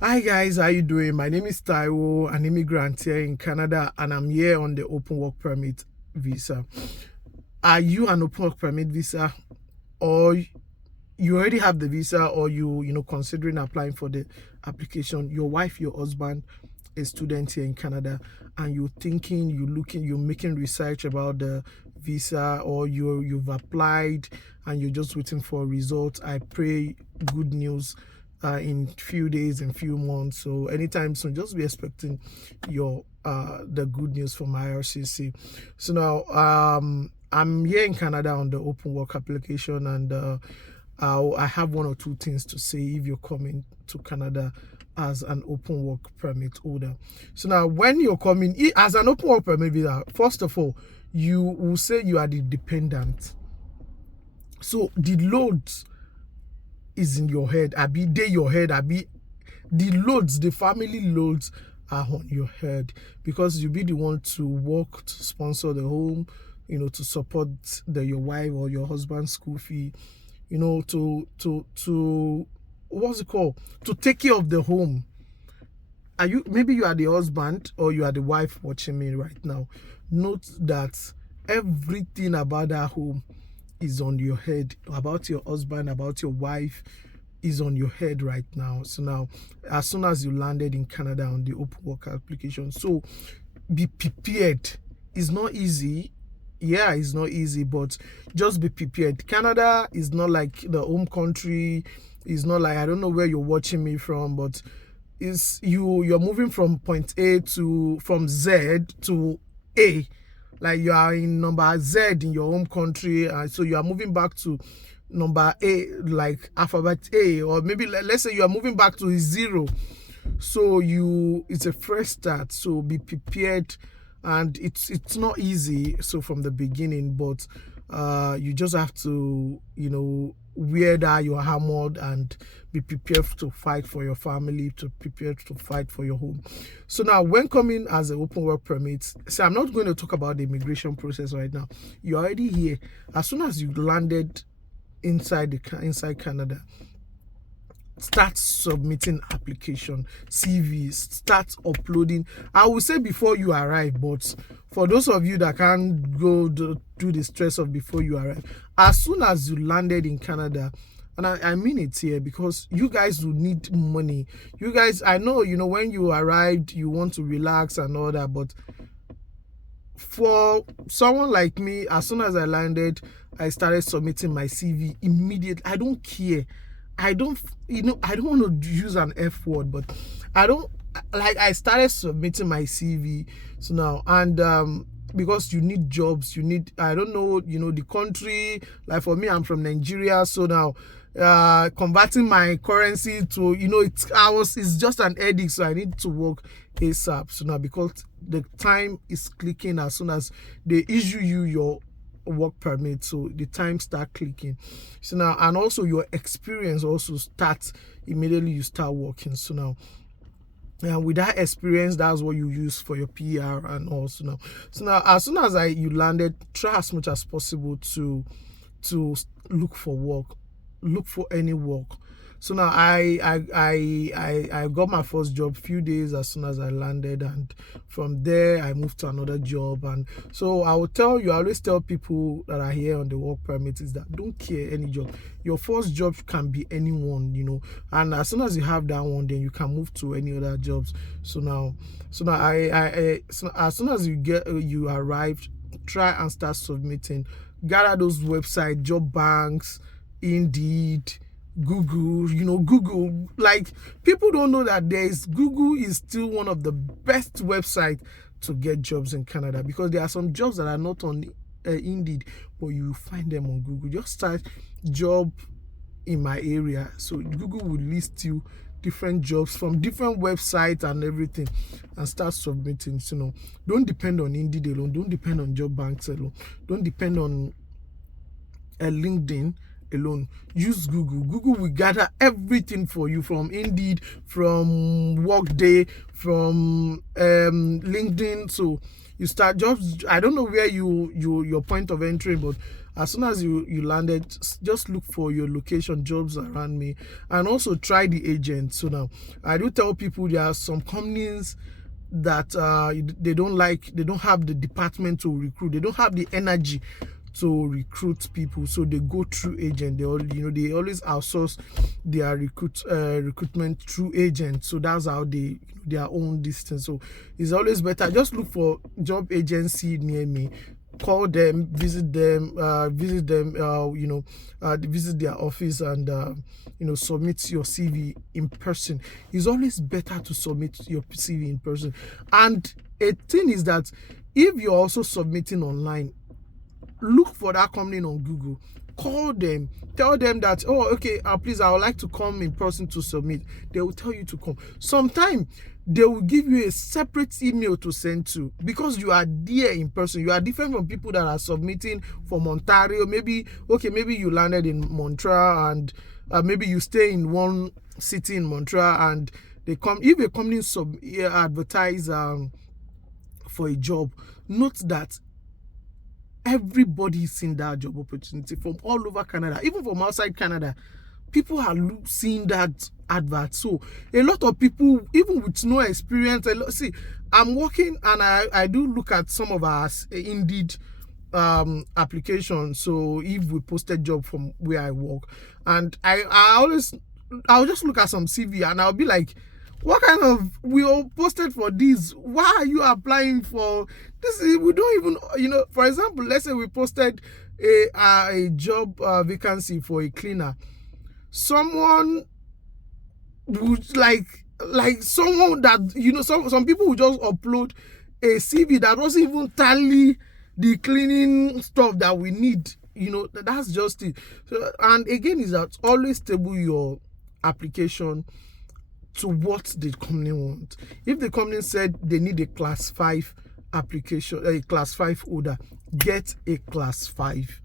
Hi guys, how you doing? My name is Taiwo, an immigrant here in Canada, and I'm here on the open work permit visa. Are you an open work permit visa, or you already have the visa, or you considering applying for the application? Your wife, your husband, a student here in Canada, and you're thinking, you're making research about the visa, or you've applied and you're just waiting for results. I pray good news in few days and few months. So anytime soon, just be expecting your the good news from IRCC. So now I'm here in Canada on the open work application, and I have one or two things to say if you're coming to Canada as an open work permit holder. So now when you're coming as an open work permit holder, first of all, you will say you are the dependent. So the loads is in your head, abi dey your head, abi the loads, the family loads are on your head, because you'll be the one to work to sponsor the home, to support your wife or your husband's school fee, to what's it called, to take care of the home. Maybe you are the husband or you are the wife watching me right now. Note that everything about that home is on your head. About your husband, about your wife, is on your head right now. So now, as soon as you landed in Canada on the open work application, so be prepared. It's not easy. Yeah, it's not easy, but just be prepared. Canada is not like the home country. It's not like, I don't know where you're watching me from, but it's you're moving from from Z to A. Like you are in number Z in your home country, so you are moving back to number A, like alphabet A, or maybe let's say you are moving back to 0. So it's a fresh start. So be prepared, and it's not easy. So from the beginning, but you just have to wear that your armor and be prepared to fight for your family, to prepare to fight for your home. So now, when coming as an open work permit, so I'm not going to talk about the immigration process right now. You're already here. As soon as you landed inside Canada, start submitting application, CVs, start uploading. I will say before you arrive, but for those of you that can't go do the stress of before you arrive, as soon as you landed in Canada, and I mean it here, because you guys will need money. You guys, I know, when you arrived, you want to relax and all that, but for someone like me, as soon as I landed, I started submitting my CV immediately. I don't care. I don't want to use an F word, but I started submitting my CV. So now, and because you need jobs, I don't know, the country, like for me, I'm from Nigeria. So now, converting my currency to, it's just an edict. So I need to work ASAP. So now, because the time is clicking as soon as they issue you your work permit, so the time start clicking. So now, and also your experience also starts immediately you start working. So now, and with that experience, that's what you use for your PR and also now. So now, as soon as you landed, try as much as possible to look for work, look for any work. So now I got my first job few days as soon as I landed, and from there I moved to another job. And so I always tell people that are here on the work permit is that don't care any job. Your first job can be anyone, and as soon as you have that one, then you can move to any other jobs. So now so as soon as you arrived, try and start submitting. Gather those websites, job banks, Indeed, Google. Google, like, people don't know that Google is still one of the best websites to get jobs in Canada, because there are some jobs that are not on Indeed, but you find them on Google. Just start job in my area, so Google will list you different jobs from different websites and everything, and start submitting. So don't depend on Indeed alone, don't depend on job banks alone, don't depend on LinkedIn alone. Use Google. Google will gather everything for you, from Indeed, from Workday, from LinkedIn. So you start jobs. I don't know where your point of entry, but As soon as you landed, just look for your location, jobs around me, and also try the agent. So now I do tell people there are some companies that they don't have the department to recruit, they don't have the energy to recruit people, so they go through agent. They always outsource their recruitment through agents. So that's how they their own distance. So it's always better, just look for job agency near me, call them, visit them, visit their office, and submit your CV in person. It's always better to submit your CV in person. And a thing is that if you're also submitting online, look for that company on Google, call them, tell them that, oh, okay, please, I would like to come in person to submit. They will tell you to come. Sometimes they will give you a separate email to send to, because you are there in person. You are different from people that are submitting from Ontario. Maybe you landed in Montreal, and maybe you stay in one city in Montreal, and they come. If a company advertise for a job, note that everybody is seeing that job opportunity from all over Canada, even from outside Canada. People are seeing that advert. So a lot of people, even with no experience, see, I'm working, and I do look at some of our Indeed applications. So if we posted job from where I work, and I'll just look at some CV, and I'll be like, what kind of, we all posted for this, why are you applying for this? We don't even, for example, let's say we posted a job vacancy for a cleaner. Someone would like someone that, some people would just upload a CV that doesn't even tally the cleaning stuff that we need. That's just it. So, and again, is that always table your application to what the company wants. If the company said they need a class 5 application, a class 5 order, get a class 5.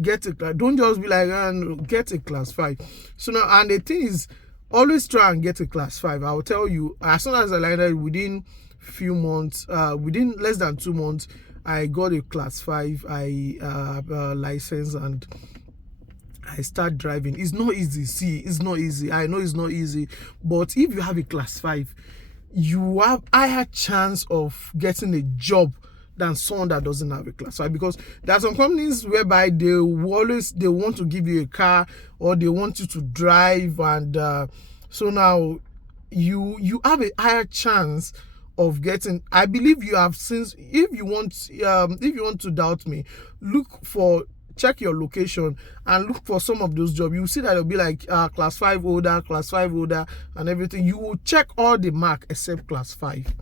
Don't just be like, no, get a class 5. So now, and the thing is, always try and get a class 5. I will tell you, as soon as I landed, within few months, within less than 2 months, I got a class 5 license, and I start driving. It's not easy. See, it's not easy. I know it's not easy, but if you have a class 5, you have higher chance of getting a job than someone that doesn't have a class 5, because there are some companies whereby they want to give you a car, or they want you to drive, and so now you have a higher chance of getting. I believe you have, since if you want to doubt me, check your location and look for some of those jobs. You will see that it'll be like class 5 holder, and everything. You will check all the mark except class 5.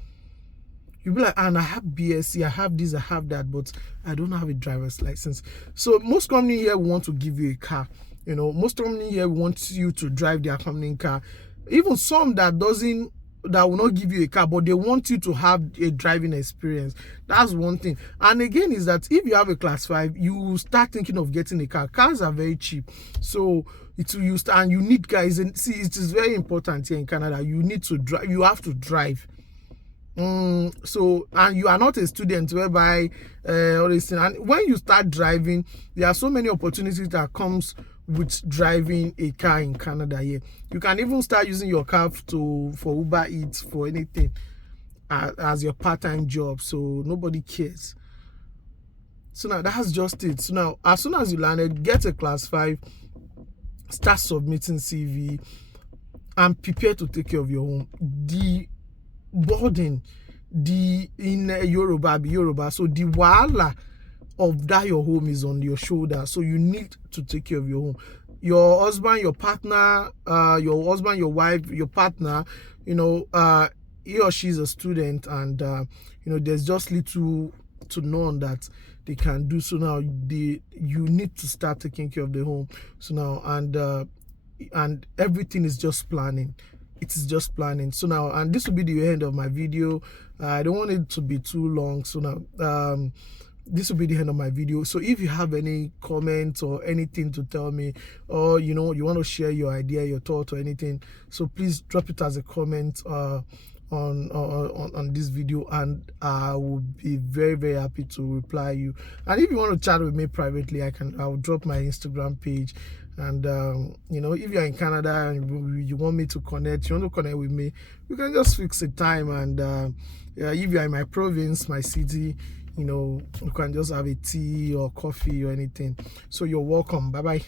You'll be like, and I have BSc, I have this, I have that, but I don't have a driver's license. So most company here want to give you a car. Most company here wants you to drive their company car. Even some that will not give you a car, but they want you to have a driving experience. That's one thing. And again, is that if you have a class 5, you start thinking of getting a car. Cars are very cheap, so and you need guys. And see, it is very important here in Canada. You need to drive. You have to drive. So, and you are not a student whereby all this thing. And when you start driving, there are so many opportunities that comes with driving a car in Canada here. You can even start using your car for Uber Eats, for anything, as your part-time job. So nobody cares. So now that's just it. So now, as soon as you landed, get a class 5, start submitting CV, and prepare to take care of your home. The burden, in Yoruba, so the wahala of that your home is on your shoulder. So you need to take care of your home. Your husband, your partner, your wife, your partner, he or she is a student, and there's just little to none that they can do. So now you need to start taking care of the home. So now, and everything is just planning. It is just planning. So now, and this will be the end of my video. I don't want it to be too long. So now, this will be the end of my video. So if you have any comments or anything to tell me, or you want to share your idea, your thought, or anything, so please drop it as a comment on this video, and I would be very, very happy to reply you. And if you want to chat with me privately, I'll drop my Instagram page. And if you're in Canada and you want me to connect, you want to connect with me, you can just fix a time. And if you're in my province, my city, you can just have a tea or coffee or anything. So you're welcome. Bye bye.